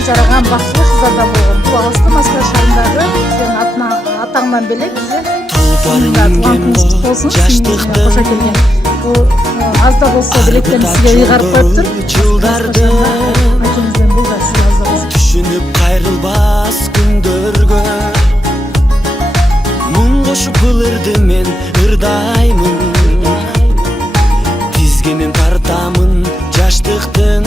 ыңгай жараган бактылуу кыздардан болгон. Бул Алсты Москва шаарындагы сенин атаңдан белек бизе туган күнүңүз куттук болсун. Кошо келген. Бул аз да болсо белектерин сизге ыйгарып коюптур. Акемизден бул да сизге аз да болсо. Түшүнүп кайрылбас күндөргө муң кошуп кылырды мен ырдаймын. Тизгенин тартамын жаштыктын,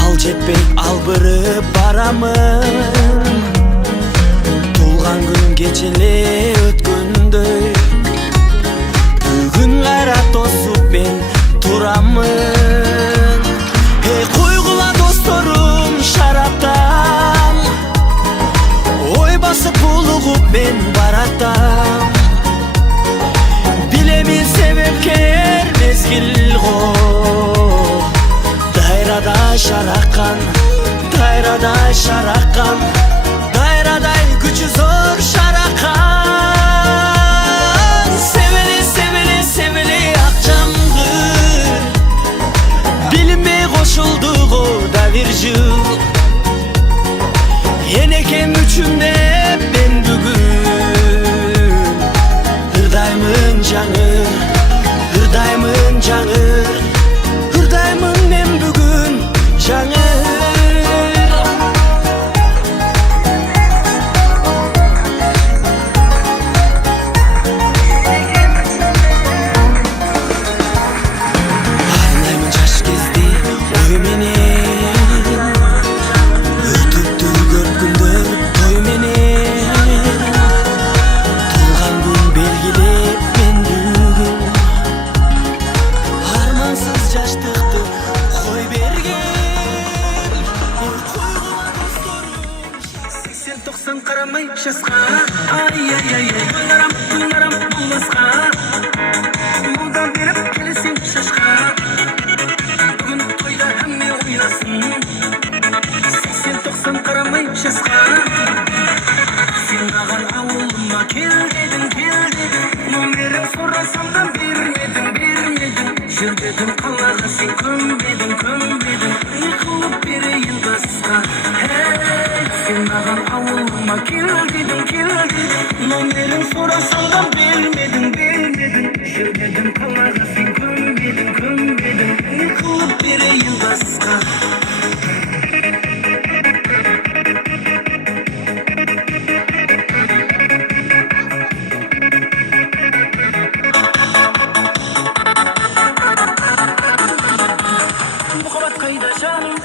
ал жетпей албырып барамын. Тулган күн кечеле өткөндөй бүгүн кайра тосуп мен турамын. Эй койгула досторум шараптан, ой басып булугуп мен баратам. Билемин себепкер мезгил го, дайрадай шараккан, дайрадай шараккан, дайрадай күчү зор шараккан. Себели себели себели ак жамгыр, билинбей кошулду го да бир жыл. Энекем үчүн деп мен бүгүн ырдаймын жаңыр, ырдаймын жаңыр, ырдаймын мен бүгүн жаңыр. Арнаймын жаш кезде ой менен, өтүптү көп күндөр той менен. Тулган күн белгилеп мен бүгүн армансыз жаштыкты кой берген. Койгула досторум 80-90 карамай жаска, ай күнарам болмаска. Мулдан берип келесиң шашка, бүгүн тойда хамме ойнасын. 80-90 карамай жаска, сен маған ауылыма кел дедің, номерін сұрасам да бермедің. Жүргедім қалаға сен көнбедің, не қылып берейін басқа. Сен маған ауылыма кел дедің, номерін сұрасам да бермедің. Жүргедім қалаға сен көнбедің, не қылып берейін басқа. Muhabbet kayda canım.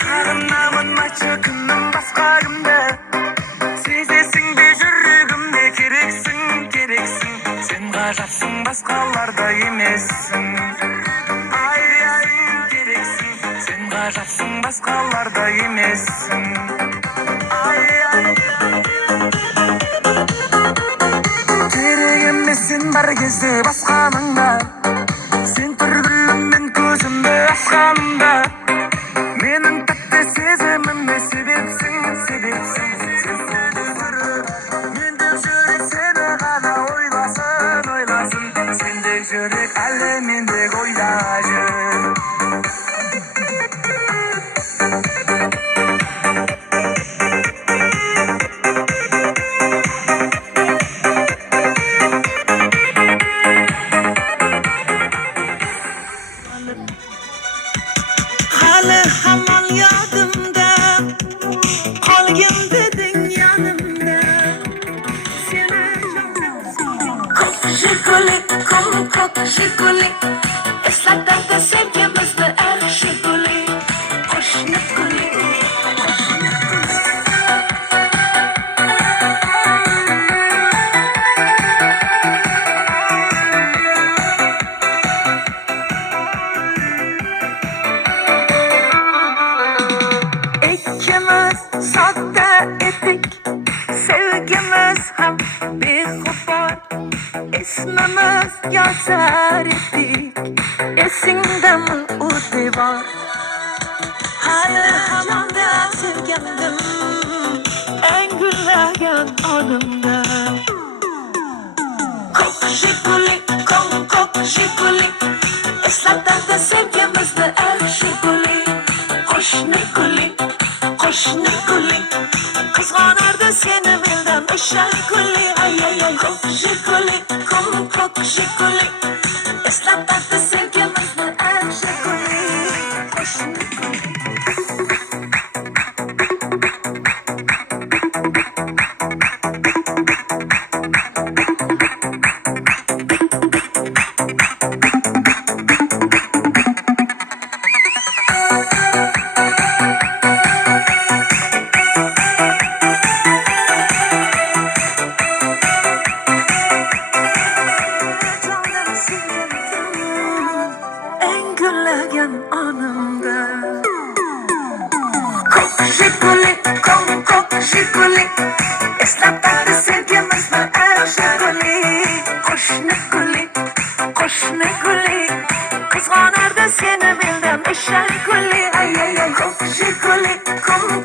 Sarınamın maçı kınım басқа кімді, сезесің бе жүрегімде керексің. Сен ғажапсың, басқаларда емессің. Ай керексің, сен ғажапсың, басқаларда емессің. Керек емес сен бар кезде басқаныңда, сен тұр гүліммен көзімді ашқанымда. Менің тәтті сезіміме себепсің. Мендік жүрек сені ғана ойласын. Сендік жүрек әлі мендік ойда жүр. Hali hamon yodimda, qolgin deding yonimda. Seni ko'k jiguli, eslatadi sevgimizni arshiguli. Qo'shni guli. İkimiz sodda edik, sevgi yanımda. Kok jiguli, kok jiguli, eslatadi sevgimizni Shiguli. Qo'shni guli, qizg'onardi seni mendan o'sha guli. Ay ay ay, kok jiguli, kok jiguli, eslatadi sevgimizni Shiguli. Qo'shni guli. Canım sevgilim, en gülleyen anımda. Kok jiguli, kok jiguli, eslatadi sevgimizni Shiguli. Qo'shni guli, qizg'onardi seni mendan o'sha guli. Ay ay ay, kok jiguli,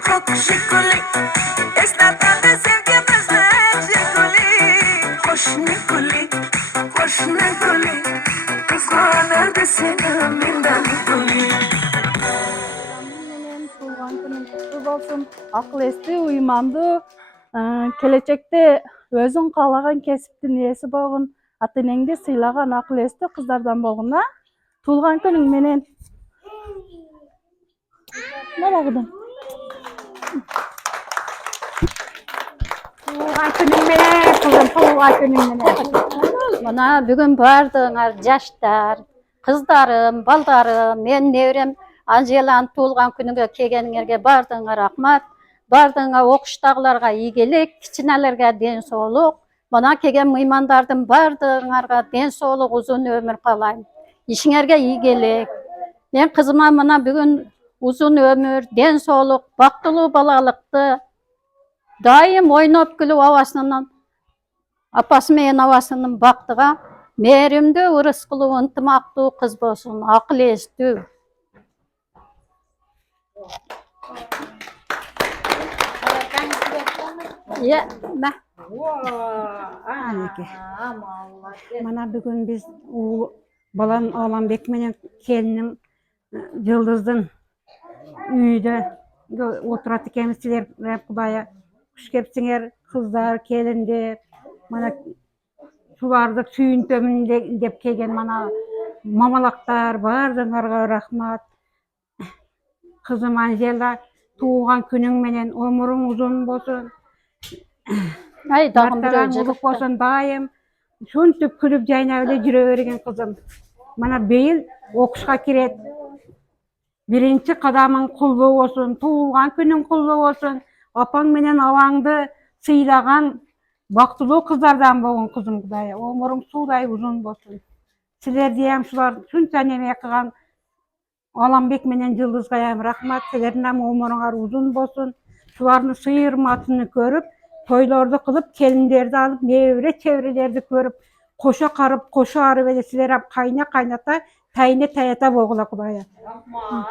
kok jiguli, eslatadi sevgimizni Shiguli. Qo'shni guli, qizg'onardi seni mendan guli. Менен туулган күнүң куттуу болсун. Акыл эстүү, уймандуу, келечекте өзүң каалаган кесиптин ээси болгун, ата энеңди сыйлаган акыл эстүү кыздардан болгун, а? Туулган күнүң менен. Нарагыдан. Туулган күнүң менен, кызым, туулган күнүң менен. Мына бүгүн бардыңар жаштар, кыздарым, балдарым, мен неберем Анжеланын туулган күнүгө келгениңерге бардыңар рахмат. Бардыңар окуштагыларга ийгилик, кичинелерге ден соолук. Мына келген мыймандардын бардыңарга ден соолук, узун өмүр каалайм. Ишиңерге ийгилик. Мен кызыма мына бүгүн узун өмүр, ден соолук, бактылуу балалыкты, дайым ойноп күлүп абасынын, апасы менен абасынын бактыга мээримдүү, ырыскылуу, ынтымактуу кыз болсун, акыл эстүү. Iya, nah. Mana bugün biz balan Oğlanbek menен kelinim Yıldız'dın үйde oturat ekemiz. Sizler Kudaya kuş kepsinger, kızlar, kelindir. Mana sulardık suyun tömünde dep kelgen mana mamalaklar bardığarga rahmat. Kızım Anjela, tuğan günüň menen ömürüň uzun bolsun. Ay, dağım bir Martagan bolsun daim. Şuntup külüp jaýnap ele jüre bergen kızım. Mana beýil okuşga kiret. Birinci kadamın kulluğu bolsun, tuğan günüň kulluğu bolsun. Apaň menen awaňdy syýlagan baktylуу kızlardan bolgun kızım Kudaya. Ömürüň suwday uzun bolsun. Sizler diýem şular şunça neme kılgan Oğlanbek menen Yıldızga ýam rahmat. Sizlerden ömürüňar uzun bolsun. Şularny syýyrmatyny görüp, toýlordy kılıp, kelinlerdi alıp, mevre çevrelerdi görüp, koşa karıp, koşa arıp ele sizler hep kayna kaynata, tayine tayata bolgula Kudaya. Rahmat.